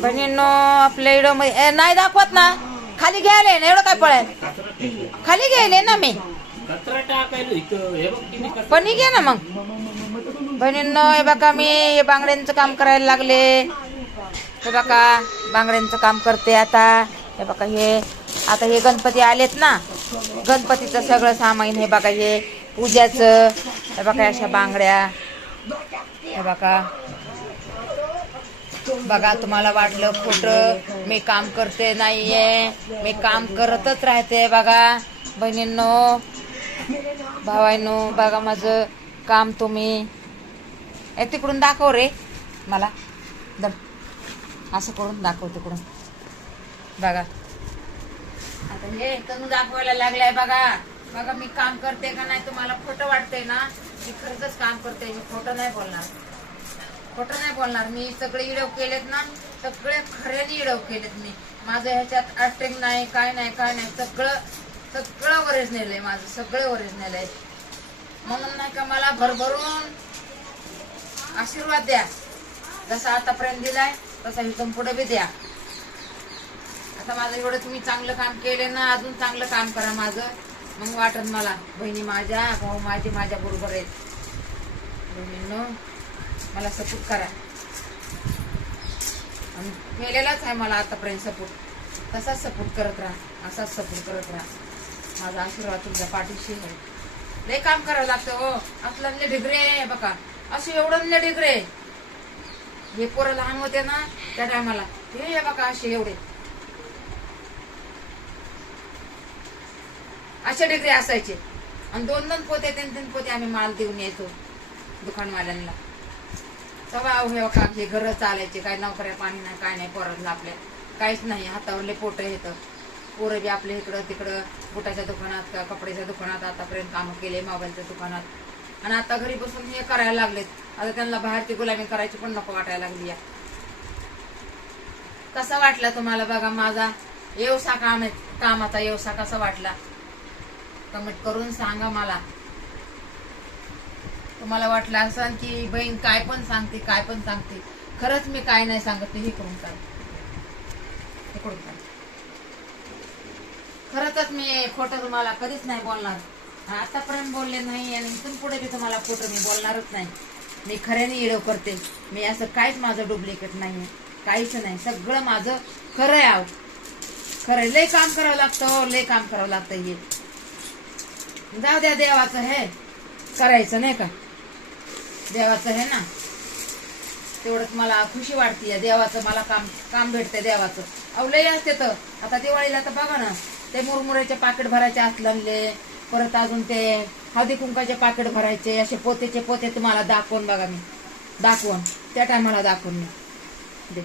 बहिणींनो आपल्या इडो मध्ये नाही दाखवत ना, खाली घ्यायला ना, एवढं काय पळाय खाली घ्यायले ना मी पण घे ना मग. बहिणींनो हे बघा मी हे बांगड्यांचं काम करायला लागले. हे बघा बांगड्यांचं काम करते आता. हे बघा हे आता हे गणपती आलेत ना, गणपतीचं सगळं सामान हे बघा, हे पूजाचं. हे बघा अशा बांगड्या. हे बघा बघा तुम्हाला वाटलं खोटं मी काम करते नाहीये, मी काम करतच राहते. बघा बहिणींनो भावांनो बघा माझं काम तुम्ही. तिकडून दाखव रे मला, असं करून दाखव तिकडून. बघा आता हे तनु दाखवायला लागलाय. बघा बघा मी काम करते का नाही. तुम्हाला खोटं वाटतंय ना, मी खरंच काम करते, मी खोटं नाही बोलणार, खोटं नाही बोलणार. मी सगळे इडव केलेत ना, सगळे खऱ्याने इडव केलेत मी. माझं ह्याच्यात ऍक्टिंग नाही, काय नाही काय नाही, सगळं ओरिजिनल आहे माझं, सगळं ओरिजिनल आहे. म्हणून नाही का मला भरभरून आशीर्वाद द्या. जसा आतापर्यंत दिलाय तसा इथून पुढे बी द्या. आता माझं एवढं तुम्ही चांगलं काम केले ना, अजून चांगलं काम करा माझं, मग वाटत मला बहिणी माझ्या, भाऊ माझे माझ्या बरोबर आहेत. बहिणींनो मला सपोर्ट करा. आणि केलेलाच आहे मला आतापर्यंत सपोर्ट, तसाच सपोर्ट करत राहा, असाच सपोर्ट करत राहा. माझा आशीर्वाद तुमच्या पाठीशी आहे. लय काम करावं लागतं हो. असलं ढिगरे आहे बघा, असे एवढं ढिगरे. हे पोरं लहान होते ना त्या टायमाला, हे बघा असे एवढे असे डिग्री असायचे. आणि 2-2 पोते 3-3 पोते आम्ही माल देऊन यायचो दुकानवाल्यांना. तेव्हा हे बघा हे घर चालायचे, काय नोकऱ्या पाणी नाही काय नाही पोरांना आपल्या, काहीच नाही. हातावरले पोट येतं. पोरं बी आपल्या इकडं तिकडं बुटाच्या दुकानात, कपड्याच्या दुकानात आतापर्यंत कामं केले, मोबाईलच्या दुकानात. आणि आता घरी बसून हे करायला लागलेत. आता त्यांना बाहेरची गुलामी करायची पण नको वाटायला लागली. कसा वाटला तुम्हाला बघा माझा व्यवसाय, कामाचा व्यवसाय कसा वाटला कमेंट करून सांगा मला. तुम्हाला वाटलं असं की बहीण काय पण सांगते, काय पण सांगते, खरंच मी काय नाही सांगत, हे करून सांग, हे करून सांग. खरंच मी खोटं तुम्हाला कधीच नाही बोलणार. आतापर्यंत बोलले नाही आणि इथून पुढे बी तुम्हाला खोटं मी बोलणारच नाही. मी खऱ्याने इडव करते. मी असं काहीच माझं डुप्लिकेट नाही, काहीच नाही, सगळं माझं खरं आहे. खरं लय काम करावं लागतं, लय काम करावं लागतं. हे जाऊ द्या, देवाचं हे करायचं नाही का, देवाचं हे ना, तेवढंच मला खुशी वाटते. देवाचं मला काम भेटतंय देवाचं. अहो लय असते तर आता दिवाळीला तर बघा ना, ते मुरमुऱ्याचे पाकिट भरायचे असले, परत अजून ते हळदी कुंकाचे पाकिट भरायचे, असे पोतेचे पोते तुम्हाला दाखवून बघा, मी दाखवून त्या टायमाला दाखवून मी दे.